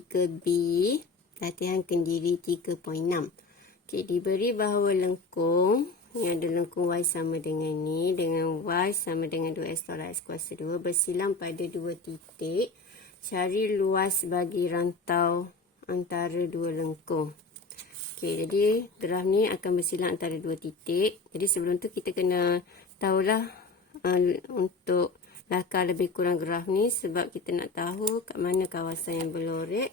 3B, latihan kendiri 3.6. Okey, diberi bahawa lengkung, ni ada lengkung Y sama dengan ni, dengan Y sama dengan 2X tolak X kuasa 2, bersilang pada dua titik. Cari luas bagi rantau antara dua lengkung. Okey, jadi graf ni akan bersilang antara dua titik. Jadi sebelum tu kita kena tahulah untuk lakar lebih kurang graf ni, sebab kita nak tahu kat mana kawasan yang berlorek.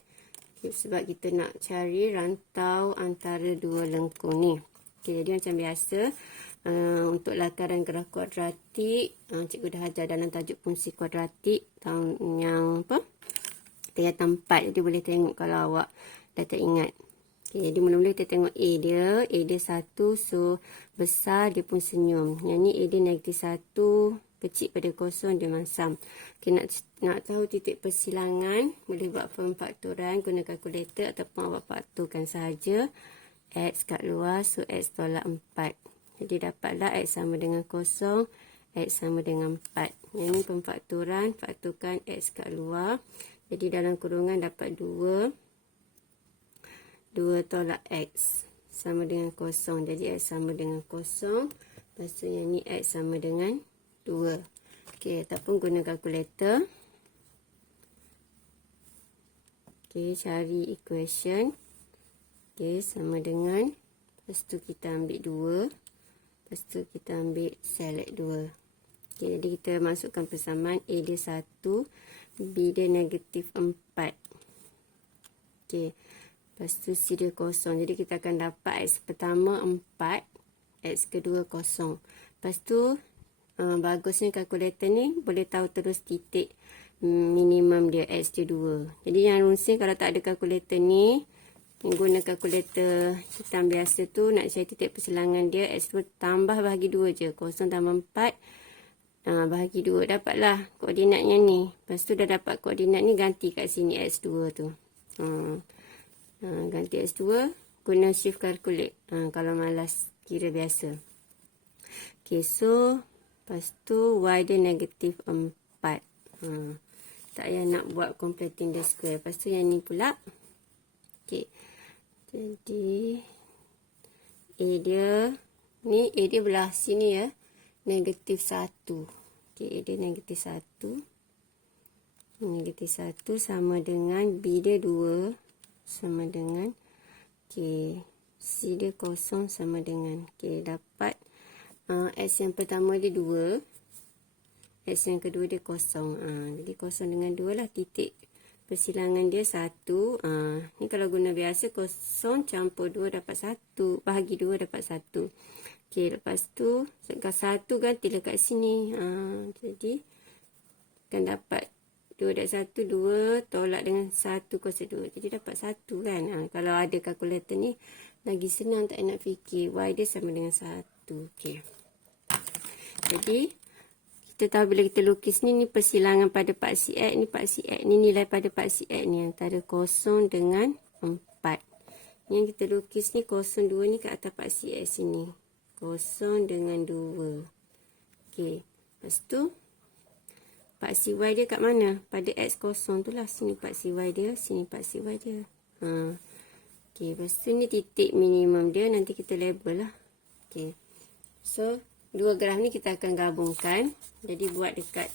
Sebab kita nak cari rantau antara dua lengkung ni. Okay, jadi macam biasa, untuk lakaran graf kuadratik, cikgu dah ajar dalam tajuk fungsi kuadratik tahun yang kegiatan 4. Jadi boleh tengok kalau awak dah tak ingat. Okay, jadi mula-mula kita tengok A dia 1, so besar dia pun senyum. Yang ni A dia -1, kecil pada kosong dia masam. Okay, nak tahu titik persilangan, boleh buat pemfaktoran guna kalkulator ataupun awak faktorkan sahaja. X kat luar, so X tolak 4. Jadi dapatlah X sama dengan 0, X sama dengan 4. Yang ni pemfaktoran, faktorkan X kat luar. Jadi dalam kurungan dapat 2 tolak X sama dengan 0. Jadi X sama dengan 0. Lepas tu yang ni X sama dengan 2. Okey, ataupun guna kalkulator. Okey, cari equation. Okey, sama dengan, lepas tu kita ambil 2. Lepas tu kita ambil select 2. Okey, jadi kita masukkan persamaan. A dia 1, B dia -4. Okey, lepas tu C dia 0. Jadi kita akan dapat X pertama 4, X kedua 0. Lepas tu bagusnya kalkulator ni boleh tahu terus titik minimum dia, X dia 2. Jadi yang runsing kalau tak ada kalkulator ni, guna kalkulator hitam biasa tu, nak cari titik persilangan dia, X tu tambah bahagi 2 je. 0 tambah 4 bahagi 2, dapatlah koordinatnya ni. Lepas tu dah dapat koordinat ni, ganti kat sini X2 tu. Ganti X2 guna shift calculate kalau malas kira biasa. Okay, so lepas tu Y dia -4. Tak payah nak buat completing the square. Lepas tu yang ni pula. Okay, jadi A dia ni, A dia belah sini ya, -1. Okay, A dia -1. -1 sama dengan B dia 2 sama dengan, okay, C dia 0 sama dengan, okay, dapat X yang pertama dia 2, X yang kedua dia 0. Jadi 0 dengan 2 lah titik persilangan dia 1. Ni kalau guna biasa, 0 campur 2 dapat 1, bahagi 2 dapat 1. Okay, lepas tu 1 gantilah kat sini. Jadi akan dapat 2 dan 1, 2 tolak dengan 1 kuasa 2. Jadi dapat 1 kan. Kalau ada kalkulator ni lagi senang, tak nak fikir. Y dia sama dengan 1. Okay. Jadi kita tahu bila kita lukis ni persilangan pada paksi X, ni paksi X, ni nilai pada paksi X ni antara 0 dengan 4. Yang kita lukis ni 0, 2 ni kat atas paksi X sini. 0 dengan 2. Okey, lepas tu paksi Y dia kat mana? Pada X 0 tu lah. Sini paksi Y dia, sini paksi Y dia. Okey, lepas tu ni titik minimum dia, nanti kita label lah. Okey, so dua graf ni kita akan gabungkan. Jadi buat dekat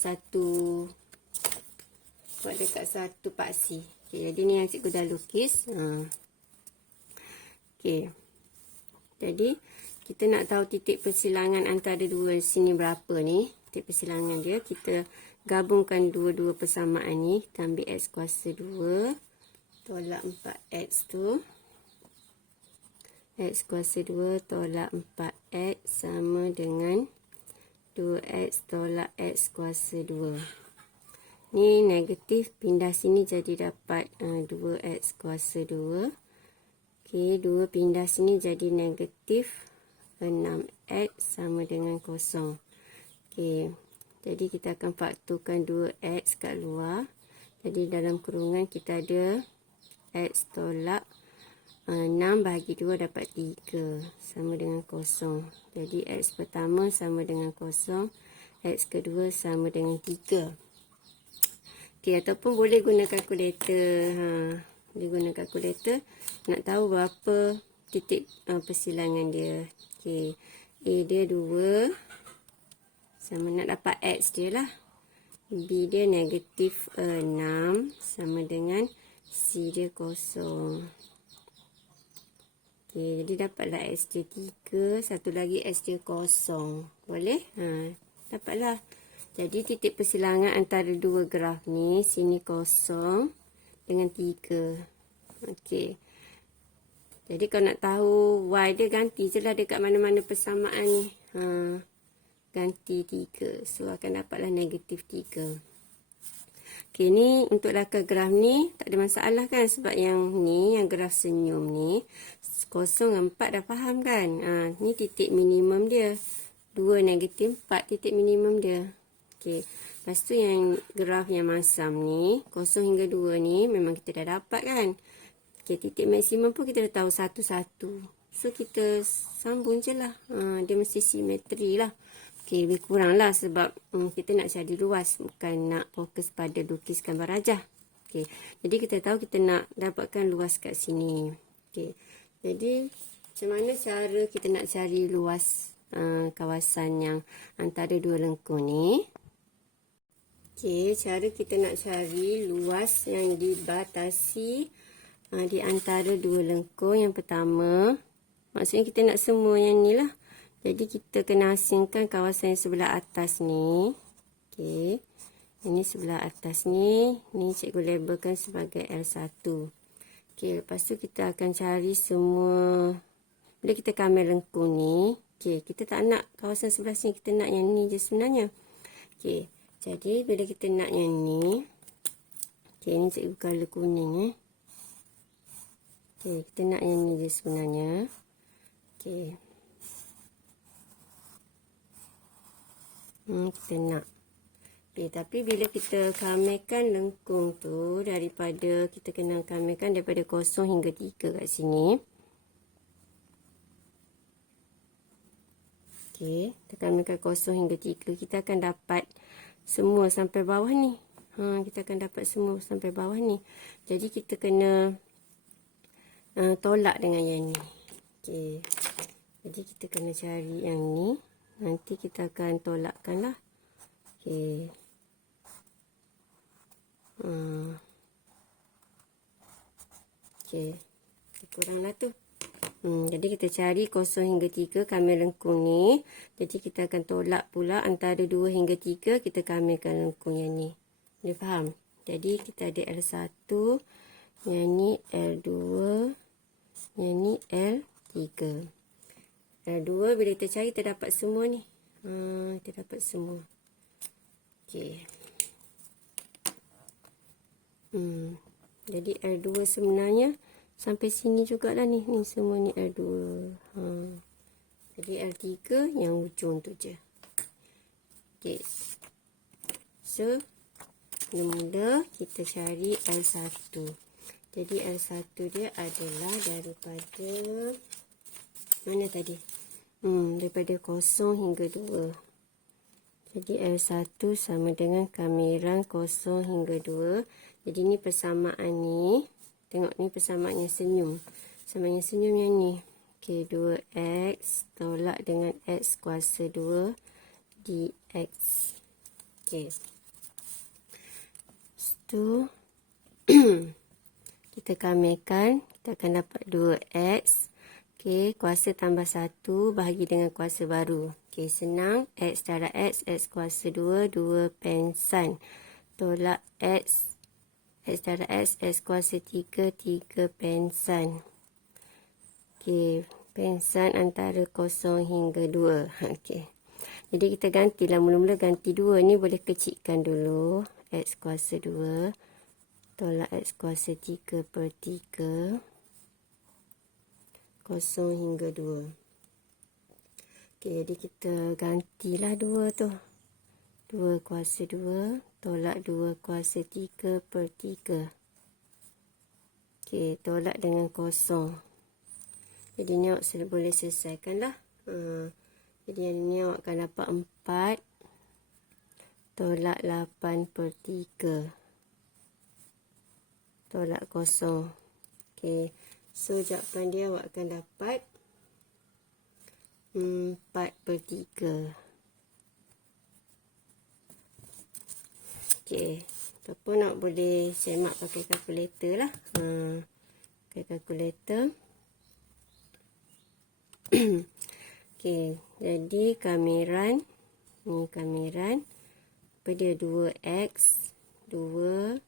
satu paksi. Okay, jadi ni yang cikgu dah lukis. Okay, jadi kita nak tahu titik persilangan antara dua sini berapa ni. Titik persilangan dia, kita gabungkan dua-dua persamaan ni. Kita ambil X kuasa 2 tolak 4X tu. X kuasa 2 tolak 4X sama dengan 2X tolak X kuasa 2. Ni negatif, pindah sini jadi dapat 2X kuasa 2. Okey, 2 pindah sini jadi negatif 6X sama dengan 0. Okey, jadi kita akan faktorkan 2X kat luar. Jadi dalam kurungan kita ada X tolak 6 bahagi 2 dapat 3 sama dengan 0. Jadi X pertama sama dengan 0, X kedua sama dengan 3. Okey, ataupun boleh guna kalkulator. Boleh guna kalkulator nak tahu berapa titik persilangan dia. Okey. A dia 2. Sama nak dapat X dia lah. B dia negatif 6. Sama dengan C dia 0. Okey, jadi dapatlah X dia 3. Satu lagi X dia 0. Boleh? Dapatlah. Jadi titik persilangan antara dua graf ni, sini 0 dengan 3. Okey. Jadi kalau nak tahu Y dia, ganti je lah dekat mana-mana persamaan ni. Ganti 3. So akan dapatlah negatif 3. Okey, ni untuk lakar graf ni tak ada masalah kan. Sebab yang ni, yang graf senyum ni, 0 dengan 4 dah faham kan. Ni titik minimum dia. 2 negatif 4 titik minimum dia. Okey. Lepas tu yang graf yang masam ni, 0 hingga 2 ni memang kita dah dapat kan. Okey, titik maksimum pun kita dah tahu 1-1. So kita sambung je lah. Dia mesti simetri lah. Okey, lebih kurang lah sebab kita nak cari luas. Bukan nak fokus pada lukis gambar rajah. Okey, jadi kita tahu kita nak dapatkan luas kat sini. Okey, jadi macam mana cara kita nak cari luas kawasan yang antara dua lengkung ni? Okey, cara kita nak cari luas yang dibatasi di antara dua lengkung. Yang pertama, maksudnya kita nak semua yang ni lah. Jadi kita kena asingkan kawasan yang sebelah atas ni. Okey, ini sebelah atas ni. Ni cikgu labelkan sebagai L1. Okey, lepas tu kita akan cari semua. Bila kita kamera lengkung ni, okey, kita tak nak kawasan sebelah sini, kita nak yang ni je sebenarnya. Okey. Jadi, bila kita nak yang ni, okey, ni cikgu color kuning okey, kita nak yang ni je sebenarnya. Okey. Kita nak. Okey, tapi bila kita kamerkan lengkung tu, daripada, kita kena kamerkan daripada 0 hingga 3 kat sini. Okey, kita kamerkan 0 hingga 3, kita akan dapat semua sampai bawah ni. Kita akan dapat semua sampai bawah ni. Jadi kita kena tolak dengan yang ni. Okey. Jadi kita kena cari yang ni. Nanti kita akan tolakkan lah. Okey. Okey. Kuranglah tu. Jadi kita cari 0 hingga 3 kamera lengkung ni. Jadi kita akan tolak pula antara 2 hingga 3, kita kamerkan lengkung yang ni. Boleh faham? Jadi kita ada L1, yang ni L2, yang ni L3. L2 bila kita cari kita dapat semua ni. Kita dapat semua. Okey. Jadi L2 sebenarnya sampai sini jugalah ni. Ni semua ni L2. Jadi L3 yang ujung tu je. Okey. So, mula-mula kita cari L1. Jadi L1 dia adalah daripada mana tadi? Daripada 0 hingga 2. Jadi L1 sama dengan kameran 0 hingga 2. Jadi ni persamaan ni. Tengok ni persamaan yang senyum. Persamaan yang senyum yang ni. Okey, 2x tolak dengan x kuasa 2 dx. Okey. Lepas tu kita kamerkan, kita akan dapat 2x. Okey, kuasa tambah 1 bahagi dengan kuasa baru. Okey, senang. X darab x, x kuasa 2, 2 pensan. Tolak x. X darab x, x kuasa 3, 3 pensan. Okey, pensan antara 0 hingga 2. Okey. Jadi kita gantilah, mula-mula ganti 2 ni boleh kecilkan dulu. X kuasa 2 tolak x kuasa 3 per 3. 0 hingga 2. Okey, jadi kita gantilah 2 tu. 2 kuasa 2 tolak 2 kuasa 3 per 3. Okey, tolak dengan 0. Jadi ni awak boleh selesaikan lah. Jadi yang ni awak akan dapat 4 tolak 8 per 3. tolak kosong. Okey. So, jawapan dia awak akan dapat 4/3. Okey. Ataupun awak boleh semak pakai kalkulator lah. Pakai kalkulator. Okey. Jadi, kamiran. Ni kamiran. Apa dia? 2x. 2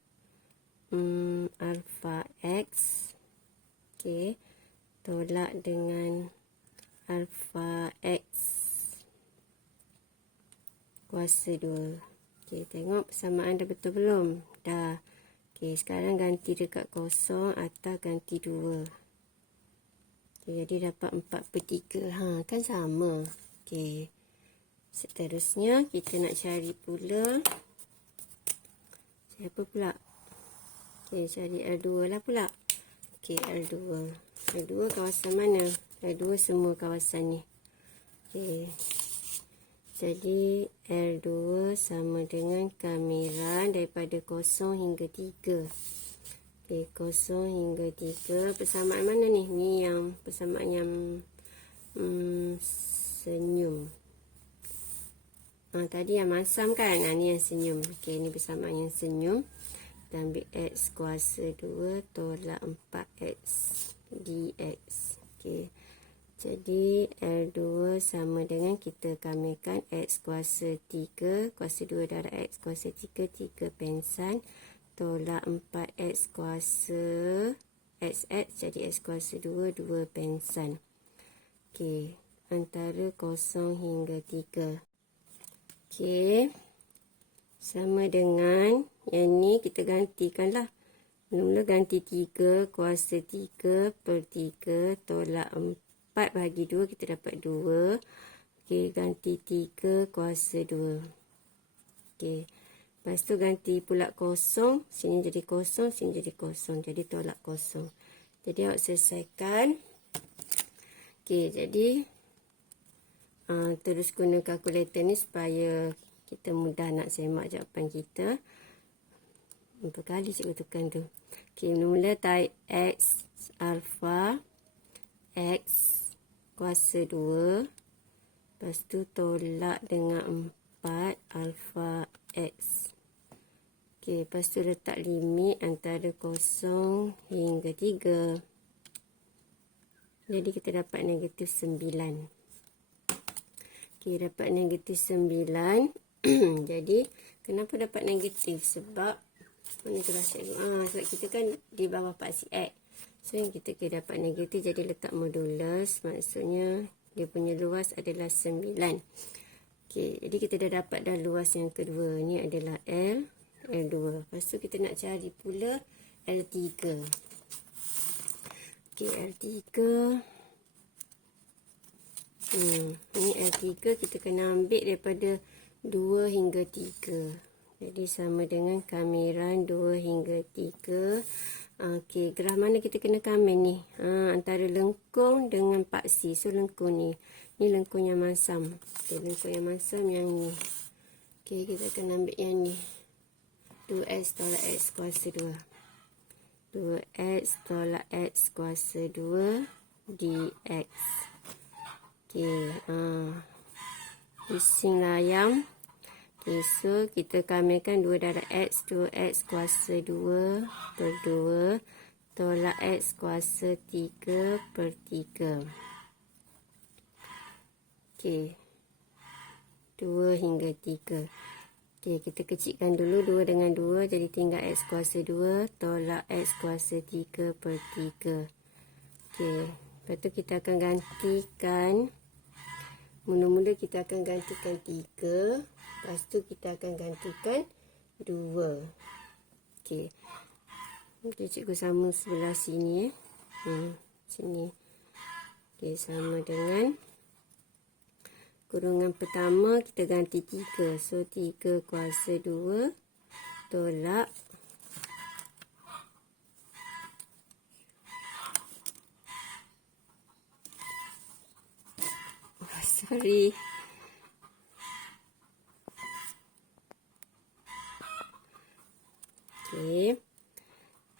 alfa x. Okey. Tolak dengan alfa x kuasa 2. Okey, tengok persamaan dah betul belum? Dah. Okey, sekarang ganti dekat kosong, atas ganti 2. Okey, jadi dapat 4/3. Kan sama. Okey. Seterusnya, kita nak cari pula. Siapa pula? Okey, cari L2 lah pula. Okey, L2. L2 kawasan mana? L2 semua kawasan ni. Okey. Jadi, L2 sama dengan kamiran daripada 0 hingga 3. Okey, 0 hingga 3. Persamaan mana ni? Ni yang persamaan yang senyum. Tadi yang masam kan? Ni yang senyum. Okey, ni persamaan yang senyum. Kita ambil x kuasa 2 tolak 4x dx. Okey. Jadi, L2 sama dengan kita kamikan x kuasa 3. Kuasa 2 darab x kuasa 3. 3 pensan. Tolak 4x kuasa xx. Jadi, x kuasa 2. 2 pensan. Okey. Antara 0 hingga 3. Okey. Sama dengan yang ni kita gantikanlah. Mula-mula ganti 3 kuasa 3/3 tolak 4 bahagi 2 kita dapat 2. Okey, ganti 3 kuasa 2. Okey. Lepas tu ganti pula kosong. Sini jadi kosong, sini jadi kosong. Jadi tolak kosong. Jadi awak selesaikan. Okey, jadi terus guna kalkulator ni supaya kita mudah nak semak jawapan kita. Berapa kali cikgu tekan tu? Okey, mula tarik x alfa x kuasa 2. Lepas tu tolak dengan 4 alfa x. Okey, lepas tu letak limit antara 0 hingga 3. Jadi kita dapat negatif 9. Okey, dapat negatif 9. Jadi, kenapa dapat negatif? Sebab, mana tu lah cikgu? Sebab kita kan di bawah paksi X. So, yang kita kira dapat negatif, jadi letak modulus. Maksudnya, dia punya luas adalah 9. Okey, jadi kita dah dapat dah luas yang kedua. Ini adalah L2. Lepas tu, kita nak cari pula L3. Okey, L3. Ini L3 kita kena ambil daripada 2 hingga 3. Jadi sama dengan kamiran 2 hingga 3. Okey, graf mana kita kena kamin ni? Antara lengkung dengan paksi. So lengkung ni. Ni lengkung yang masam. Okey, lengkung yang masam yang ni. Okey, kita akan ambil yang ni. 2x tolak x kuasa 2. 2x tolak x kuasa 2 dx. Okey, bising layam. Okey, so kita kamilkan 2 darab x, 2x kuasa 2 per 2 tolak x kuasa 3/3. Okey, 2 hingga 3. Okey, kita kecilkan dulu 2 dengan 2, jadi tinggal x kuasa 2 tolak x kuasa 3/3. Okey, lepas tu kita akan gantikan. Mula-mula kita akan gantikan 3. Lepas tu kita akan gantikan 2. Okey. Okey, cikgu sama sebelah sini. Sini. Okey, sama dengan kurungan pertama kita ganti 3. So, 3 kuasa 2 tolak sorry. Okey.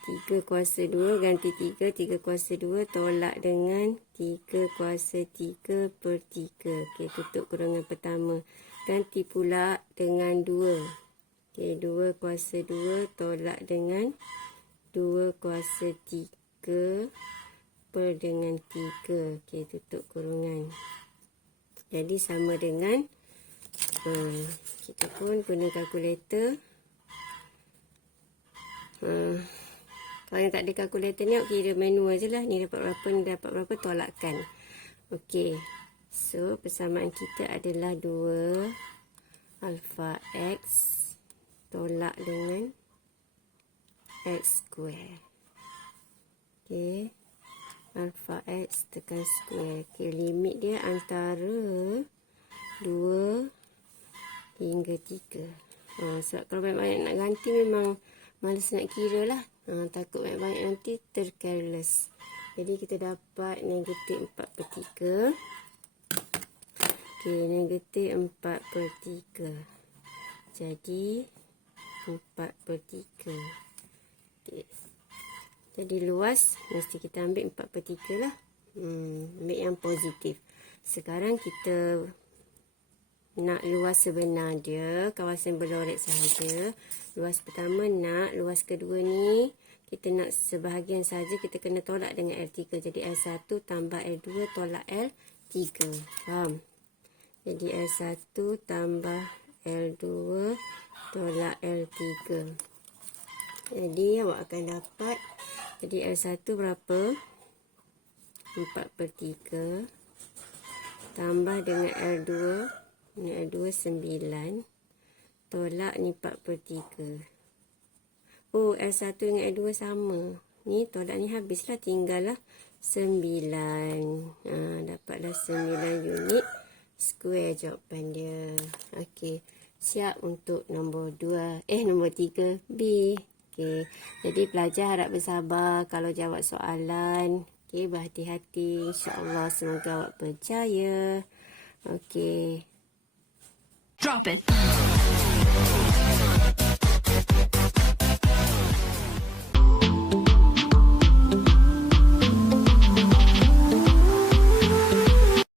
3 kuasa 2 ganti 3. 3 kuasa 2 tolak dengan 3 kuasa 3 per 3. Okey, tutup kurungan pertama. Ganti pula dengan 2. Okey, 2 kuasa 2 tolak dengan 2 kuasa 3 per dengan 3. Okey, tutup kurungan. Jadi sama dengan kita pun guna kalkulator. Kalau yang tak ada kalkulator ni, kira manual je lah. Ni dapat berapa, ni dapat berapa, tolakkan. Okey. So, persamaan kita adalah 2 alpha x tolak dengan x square. Okey. Alpha x tekan square. Okey, limit dia antara 2 hingga 3. Sebab kalau banyak-banyak nak ganti memang malas nak kira lah. Takut banyak-banyak nanti tercareless. Jadi kita dapat negatif 4 per 3. Okey, negatif 4 per 3. Jadi 4 per 3. Okey. Jadi luas mesti kita ambil 4 per 3 lah. Ambil yang positif. Sekarang kita nak luas sebenar dia, kawasan berlorek sahaja. Luas pertama nak, luas kedua ni kita nak sebahagian saja, kita kena tolak dengan L3. Jadi L1 tambah L2 tolak L3. Faham? Jadi L1 tambah L2 tolak L3. Jadi awak akan dapat, jadi L1 berapa? 4 per 3 tambah dengan L2. Ni L2 9 tolak ni 4 per 3. Oh, L1 dengan L2 sama. Ni tolak ni habislah, tinggallah 9. Dapatlah 9 unit square jawapan dia. Okey, siap untuk nombor 2. Nombor 3B. Okey, jadi pelajar harap bersabar kalau jawab soalan. Okey, berhati-hati. InsyaAllah semoga awak berjaya. Okey. Drop it.